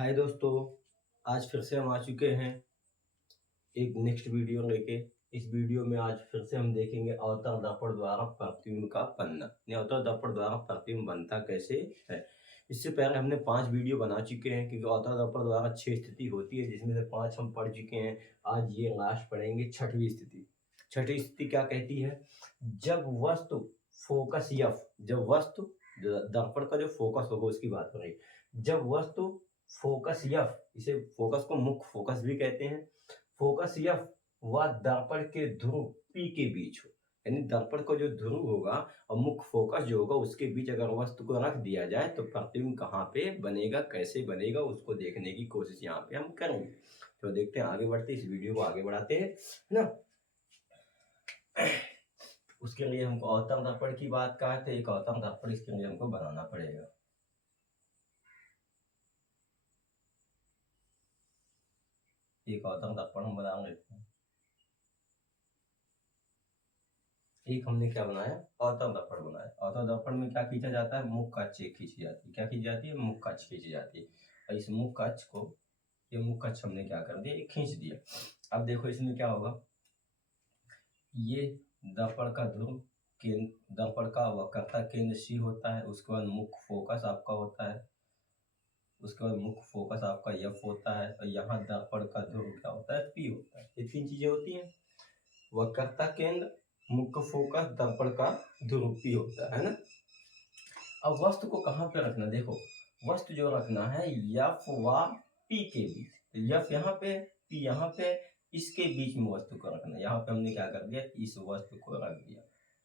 हाय दोस्तों, आज फिर से हम आ चुके हैं एक नेक्स्ट वीडियो लेके। इस वीडियो में आज फिर से हम देखेंगे अवतरण दर्पण द्वारा प्रतिबिंब का बनना। अवतरण दर्पण द्वारा प्रतिबिंब बनता कैसे है। इससे पहले हमने 5 वीडियो बना चुके हैं क्योंकि अवतरण दर्पण द्वारा 6 स्थिति होती है, जिसमें से 5 हम पढ़ चुके हैं। आज ये लास्ट पढ़ेंगे 6वीं स्थिति। 6वीं स्थिति क्या कहती है? जब वस्तु फोकस एफ, जब वस्तु दर्पण का जो फोकस होगा उसकी बात करें। जब वस्तु फोकस एफ, इसे फोकस को मुख्य फोकस भी कहते हैं, फोकस एफ व दर्पण के ध्रुव पी के बीच हो, यानी दर्पण का जो ध्रुव होगा और मुख्य फोकस जो होगा उसके बीच अगर वस्तु को रख दिया जाए तो प्रतिबिंब कहाँ पे बनेगा, कैसे बनेगा, उसको देखने की कोशिश यहाँ पे हम करेंगे। तो देखते हैं, आगे बढ़ते इस वीडियो को आगे बढ़ाते हैं, है ना। उसके लिए हमको अवतरण दर्पण की बात कहा है, तो एक अवतरण दर्पण इसके लिए हमको बनाना पड़ेगा। एक अवतरण दर्पण हम बना लेते हैं। एक हमने क्या बनाया, अवतरण दर्पण बनाया। अवतरण दर्पण में क्या खींचा जाता है, मुख्य अक्ष खींची जाती है। क्या खींची जाती है? मुख्य अक्ष खींची जाती है। और इस मुख्य अक्ष को, ये मुख्य अक्ष हमने क्या कर दिया, खींच दिया। अब देखो इसमें क्या होगा, ये दर्पण का ध्रुव केंद्र, दर्पण का वक्रता केंद्र सी होता है। उसके बाद मुख्य फोकस आपका होता है, उसके बाद मुख्य फोकस आपका एफ होता है, और यहाँ दर्पण का ध्रुव क्या होता है, पी होता है। ये 3 चीजें होती हैं, वक्रता केंद्र, मुख्य फोकस, दर्पण का ध्रुव पी होता है ना। अब वस्तु को कहाँ पे रखना, देखो वस्तु जो रखना है एफ व पी के बीच। एफ यहाँ पे, पी यहाँ पे, इसके बीच में वस्तु को रखना। यहाँ पे हमने क्या कर दिया, इस वस्तु को रख दिया।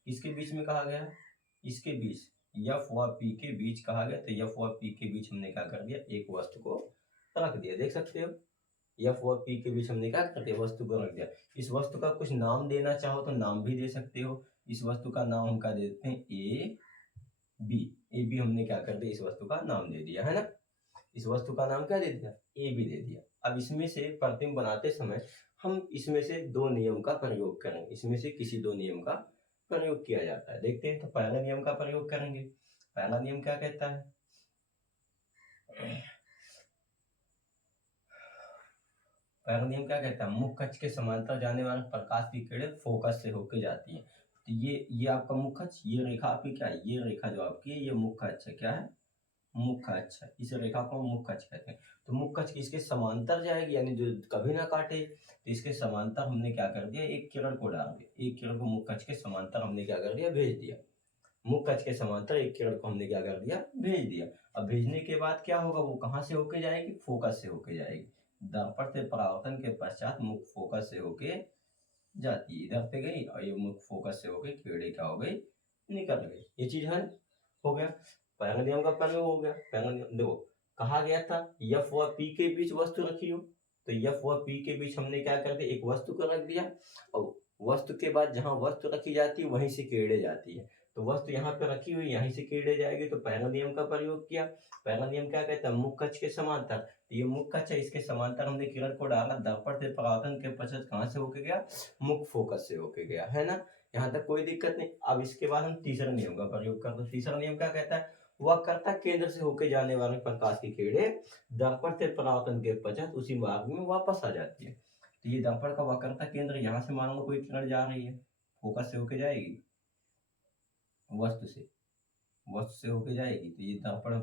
इसके बीच में कहा गया, इसके बीच, एफ व पी के बीच कहा गया, तो एफ व पी के बीच हमने क्या कर दिया, एक वस्तु को रख दिया। देख सकते हो, एफ व पी के बीच हमने क्या कर दिया, वस्तु को रख दिया। इस वस्तु का कुछ नाम देना चाहो तो नाम भी दे सकते हो। इस वस्तु का नाम हम क्या देते हैं, ए बी। ए बी हमने क्या कर दिया, इस वस्तु का नाम दे दिया, है ना। इस वस्तु का नाम क्या दे दिया, ए बी दे दिया। अब इसमें से प्रतिबिंब बनाते समय हम इसमें से 2 नियम का प्रयोग करेंगे। इसमें से किसी 2 नियम का प्रयोग किया जाता है। देखते हैं, तो पहला नियम का प्रयोग करेंगे। पहला नियम क्या कहता है, पहला नियम क्या कहता है, मुख्य अक्ष के समांतर जाने वाले प्रकाश की किरणें फोकस से होकर जाती है। तो ये आपका मुख्य अक्ष, ये रेखा आपकी क्या है, ये रेखा जो आपकी है ये मुख्य अक्ष है। क्या है, मुख्य अक्ष है। इस रेखा को मुख्य अक्ष कहते हैं। तो मुख्य अक्ष इसके समांतर जाएगी, यानी जो कभी ना काटे, तो इसके समांतर हमने क्या कर दिया, एक किरण को डाल दिया। एक किरण को मुख्य अक्ष के समांतर हमने क्या कर दिया, भेज दिया। मुख्य अक्ष के समांतर एक किरण को हमने क्या कर दिया, भेज दिया। अब भेजने के बाद क्या होगा, वो कहाँ से होके जाएगी, फोकस से होके जाएगी। दर्पण से परावर्तन के पश्चात मुख्य फोकस से होके जाती है, इधर पे गई, और ये मुख्य फोकस से होके किरणें क्या हो गई, निकल गई। ये चीज है, हो गया। पहला नियम का प्रयोग हो गया। पहला नियम देखो, कहा गया था एफ व पी के बीच वस्तु रखी हो, तो एफ व पी के बीच हमने क्या कर दिया, एक वस्तु को रख दिया। और वस्तु के बाद जहां वस्तु रखी जाती है वहीं से किरणें जाती है। तो वस्तु यहाँ पे रखी हुई, यहीं से किरणें जाएगी, तो पहला नियम का प्रयोग किया। पहला नियम क्या कहता है, मुख्य अक्ष के समांतर। तो ये मुख्य अक्ष है, इसके समांतर हमने किरण को डाला। दर्पण से परावर्तन के पश्चात कहाँ से होके गया, मुख्य फोकस से होके गया, है ना। यहाँ तक कोई दिक्कत नहीं। अब इसके बाद हम तीसरे नियम का प्रयोग करते हैं। तीसरा नियम क्या कहता है, वक्रता केंद्र से होकर जाने वाले प्रकाश की किरणें दर्पण से परावर्तन के पश्चात उसी मार्ग में वापस आ जाती है। तो ये दर्पण का वक्रता केंद्र, यहाँ से मान लो कोई किरण जा रही है, फोकस से होके जाएगी, वस्तु से होके जाएगी। तो ये दर्पण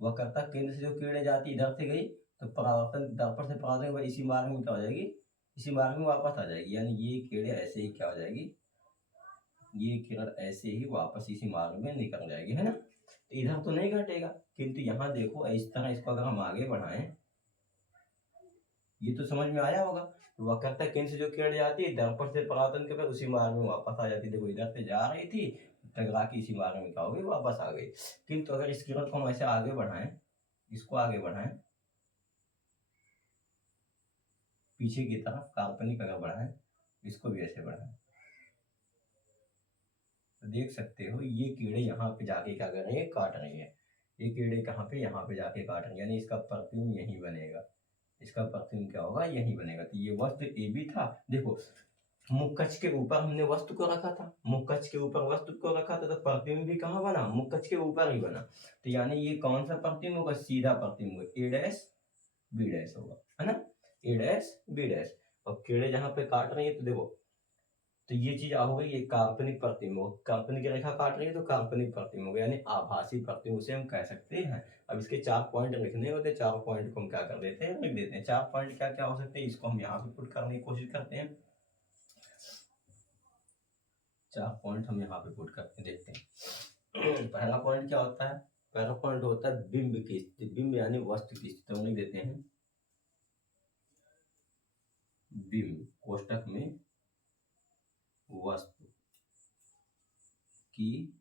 वक्रता केंद्र से जो किरणें जाती इधर से गई, तो परावर्तन, दर्पण से परावर्तन के इसी मार्ग में क्या हो जाएगी, इसी मार्ग में वापस आ जाएगी। यानी ये किरणें ऐसे ही क्या हो जाएगी, ये किरण ऐसे ही वापस इसी मार्ग में निकल जाएगी, है ना। तो इधर तो नहीं घटेगा, किंतु यहाँ देखो इस तरह इसको अगर हम आगे बढ़ाएं, ये तो समझ में आया होगा। वक्रता केंद्र से जो किरण जाती है दर्पण से परावर्तन के बाद उसी मार्ग में वापस आ जाती है। देखो इधर से जा रही थी, टकरा के इसी मार्ग में क्या हो गई, वापस आ गई। किंतु अगर इस किरण को हम ऐसे आगे बढ़ाएं, इसको आगे बढ़ाएं, पीछे की तरफ काल्पनिक अगर बढ़ाएं, इसको भी ऐसे बढ़ाएं, तो देख सकते हो ये कीड़े यहाँ पे जाके क्या कर रही है, काट रही है। ये कीड़े कहाँ पे, यहाँ पे जाके काट रही है, यानी इसका प्रतिबिंब यही बनेगा। इसका प्रतिबिंब क्या होगा, यही बनेगा। तो ये वस्तु ए बी था। देखो मुख्य अक्ष के ऊपर हमने वस्तु को रखा था, मुख्य अक्ष के ऊपर वस्तु को रखा था, तो प्रतिबिंब भी कहाँ बना, मुख्य अक्ष के ऊपर ही बना। तो यानी ये कौन सा प्रतिबिंब होगा, सीधा प्रतिबिंब होगा, ए डैश बी डैश होगा, है ना, ए डैश बी डैश। और किरणें जहां पे काट रही है तो देखो, तो ये चीज हो गई, ये काल्पनिक प्रतिबिंब, काल्पनिक रेखा काट रही है तो काल्पनिक प्रतिबिंब हो गया, यानी आभासी प्रतिबिंब उसे हम कह सकते हैं। अब इसके 4 पॉइंट लिखने होते हैं, 4 पॉइंट को हम क्या कर देते हैं, लिख देते हैं। 4 पॉइंट क्या क्या हो सकते हैं, इसको हम यहाँ पे पुट करने की कोशिश करते हैं। 4 पॉइंट हम यहाँ पे पुट करके देखते हैं। पहला पॉइंट क्या होता है, पहला पॉइंट होता है बिंब की स्थिति, बिंब यानी वस्तु की स्थिति, हम लिख देते हैं बिंब, कोष्टक में वस्तु की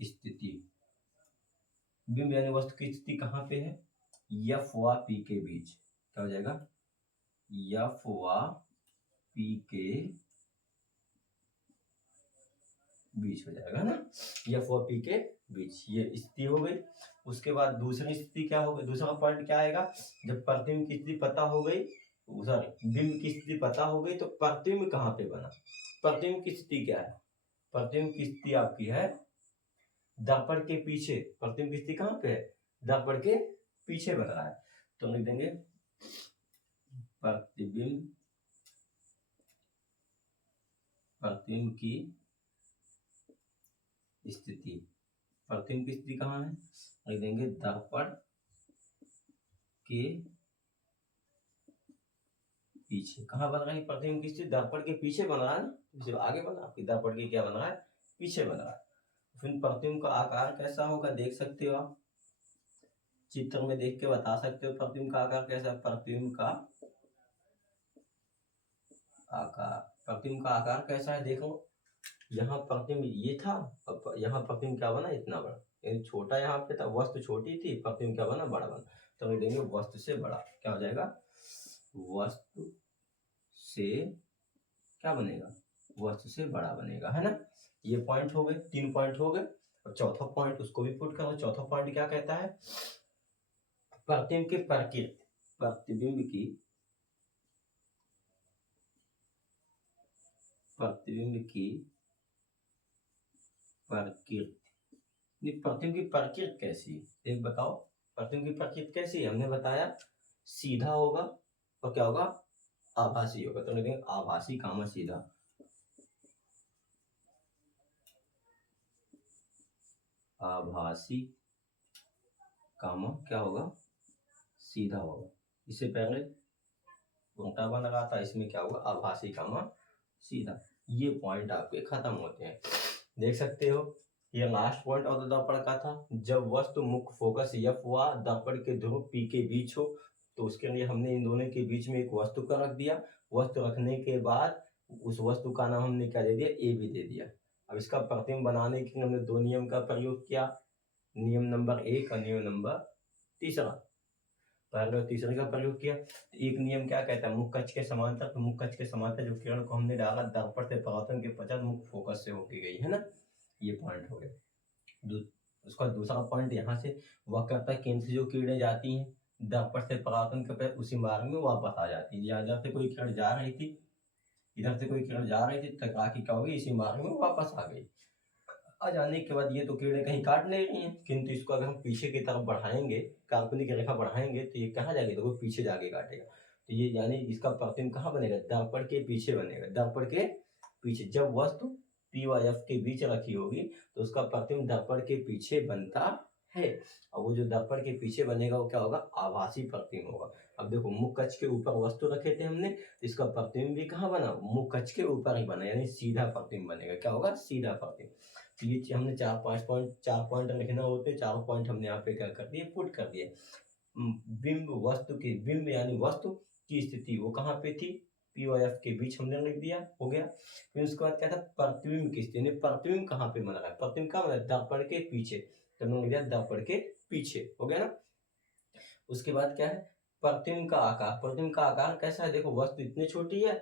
स्थिति। बिंब यानी वस्तु की स्थिति कहाँ पे है, एफ व पी के बीच, क्या हो जाएगा, एफ व पी के बीच हो जाएगा ना, एफ व पी के बीच, ये स्थिति हो गई। उसके बाद दूसरी स्थिति क्या हो गई, दूसरा पॉइंट क्या आएगा, जब प्रतिबिंब की स्थिति पता हो गई, सॉरी बिंब की स्थिति पता हो गई, तो प्रतिबिंब कहाँ पे बना, प्रतिबिंब की स्थिति क्या है, प्रतिबिंब की स्थिति आपकी है दर्पण के पीछे, प्रतिबिंब की स्थिति कहाँ पे है, दर्पण के पीछे बन रहा है, तो लिख देंगे प्रतिबिंब, प्रतिबिंब की स्थिति, प्रतिबिंब की स्थिति कहाँ है, लिख देंगे दर्पण के पीछे। कहाँ बन रहा है प्रतिबिंब की स्थिति, दर्पण के पीछे बन रहा है ना, जब आगे बन रहा है, दर्पण के क्या बन रहा है, पीछे बन रहा है। फिर प्रतिबिंब का आकार कैसा होगा, देख सकते हो आप, चित्र में देख के बता सकते हो प्रतिबिंब का आकार कैसा है। प्रतिबिंब का आकार, प्रतिबिंब का आकार कैसा है, देखो यहाँ प्रतिबिंब ये था, अब यहाँ प्रतिबिंब क्या बना, इतना बड़ा, यानी छोटा यहाँ पे था, वस्तु छोटी थी, प्रतिबिंब क्या बना, बड़ा बना, तो हम देंगे वस्तु से बड़ा, क्या हो जाएगा, वस्तु से क्या बनेगा, वस्तु से बड़ा बनेगा, है ना। ये पॉइंट हो गए, 3 पॉइंट हो गए। और चौथा पॉइंट उसको भी पुट करो, चौथा पॉइंट क्या कहता है, प्रतिबिंब की प्रकृति, प्रतिबिंब की, प्रतिबिंब की प्रकृति, प्रतिबिंब की प्रकृति कैसी है, एक बताओ, प्रतिबिंब की प्रकृति कैसी है, हमने बताया सीधा होगा और क्या होगा, आभासी होगा, तो लिखेंगे आभासी कामा सीधा, आभासी कामा क्या होगा, सीधा होगा। इससे पहले उल्टा बन रहा था, इसमें क्या होगा, आभासी कामा सीधा। ये पॉइंट आपके खत्म होते हैं, देख सकते हो। ये लास्ट पॉइंट और दर्पण का था, जब वस्तु मुख्य फोकस एफ व दर्पण के ध्रुव पी के बीच हो, तो उसके लिए हमने इन दोनों के बीच में एक वस्तु का रख दिया, वस्तु रखने के बाद उस वस्तु का नाम हमने क्या दे दिया, ए भी दे दिया। अब इसका प्रतिबिंब बनाने के लिए हमने 2 नियम का प्रयोग किया, नियम नंबर 1 और नियम नंबर तीसरा, पहले और तीसरे का प्रयोग किया। एक नियम क्या कहता है, मुख्य अक्ष के समांतर, तो मुख्य अक्ष के समांतर जो किरण को हमने डाला दर्पण से परावर्तन के पश्चात मुख्य फोकस से होके गई, है ना, ये पॉइंट हो गए। उसका दूसरा पॉइंट यहाँ से वक्रता केंद्र से जो किरणें जाती हैं दर्पण से परावर्तन के पश्चात उसी मार्ग में वापस आ जाती है, इधर से कोई किरण जा रही थी, इधर से कोई किरण जा रही थी, टकरा के क्या होगी, इसी मार्ग में वापस आ गई। आ जाने के बाद ये तो किरणें कहीं काट नहीं रही हैं, किंतु इसको अगर हम पीछे की तरफ बढ़ाएंगे, काल्पनिक रेखा बढ़ाएंगे, तो ये कहाँ जाएगी, देखो पीछे जाके काटेगा, तो ये यानी इसका प्रतिबिंब कहाँ बनेगा, दर्पण के पीछे बनेगा, दर्पण के पीछे। जब वस्तु पी व एफ के बीच रखी होगी तो उसका प्रतिबिंब दर्पण के पीछे बनता है, और वो जो दर्पण के पीछे बनेगा वो क्या होगा, आभासी प्रतिबिंब होगा। अब देखो मुख्य अक्ष के ऊपर वस्तु रखे थे हमने, इसका प्रतिबिंब भी कहाँ बना, मुख्य अक्ष के ऊपर ही बना, यानी सीधा प्रतिबिंब बनेगा, क्या होगा, सीधा प्रतिबिंब। तो ये हमने 4 पॉइंट लिखना होते, 4 पॉइंट हमने यहाँ पे क्या कर दिए, पुट कर दिए। बिंब, वस्तु की, बिंब यानी वस्तु की स्थिति वो कहाँ पे थी, पी और एफ के बीच हमने लिख दिया, हो गया। फिर उसके बाद क्या था, प्रतिबिंब की स्थिति, प्रतिबिंब कहाँ पे बना रहा है, प्रतिबिंब कहाँ बना है, दर्पण के पीछे, तो हमने लिख दिया दर्पण के पीछे, हो गया ना। उसके बाद क्या है, प्रतिबिंब का आकार, प्रतिबिंब का आकार कैसा है, देखो वस्तु इतनी छोटी है,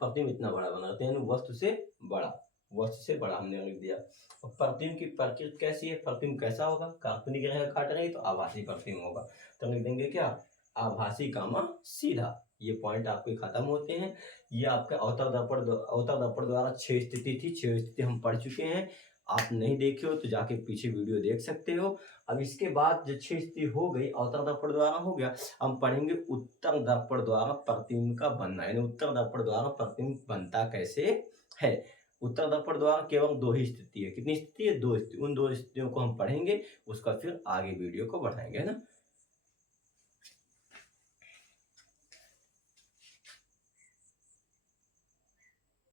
प्रतिबिंब इतना बड़ा बना रहता है, यानी वस्तु से बड़ा, वस्तु से बड़ा हमने लिख दिया। और प्रतिबिंब की प्रकृति कैसी है, प्रतिबिंब कैसा होगा, काल्पनिक रेखा काट रही तो आभासी प्रतिबिंब होगा, तो लिख देंगे क्या, आभासी कामा सीधा। ये पॉइंट आपके खत्म होते हैं। ये आपके अवतल दर्पण द्वारा 6 स्थिति थी, 6 स्थिति हम पढ़ चुके हैं। आप नहीं देखे हो तो जाके पीछे वीडियो देख सकते हो। अब इसके बाद जो 6 स्थिति हो गई, अवतरण दर्पण द्वारा हो गया, हम पढ़ेंगे उत्तर दर्पण द्वारा प्रतिबिंब का बनना, यानी उत्तर दर्पण द्वारा प्रतिबिंब बनता कैसे है। उत्तर दर्पण द्वारा केवल 2 ही स्थिति है। कितनी स्थिति है? 2 स्थिति। उन 2 स्थितियों को हम पढ़ेंगे, उसका फिर आगे वीडियो को बढ़ाएंगे, है ना।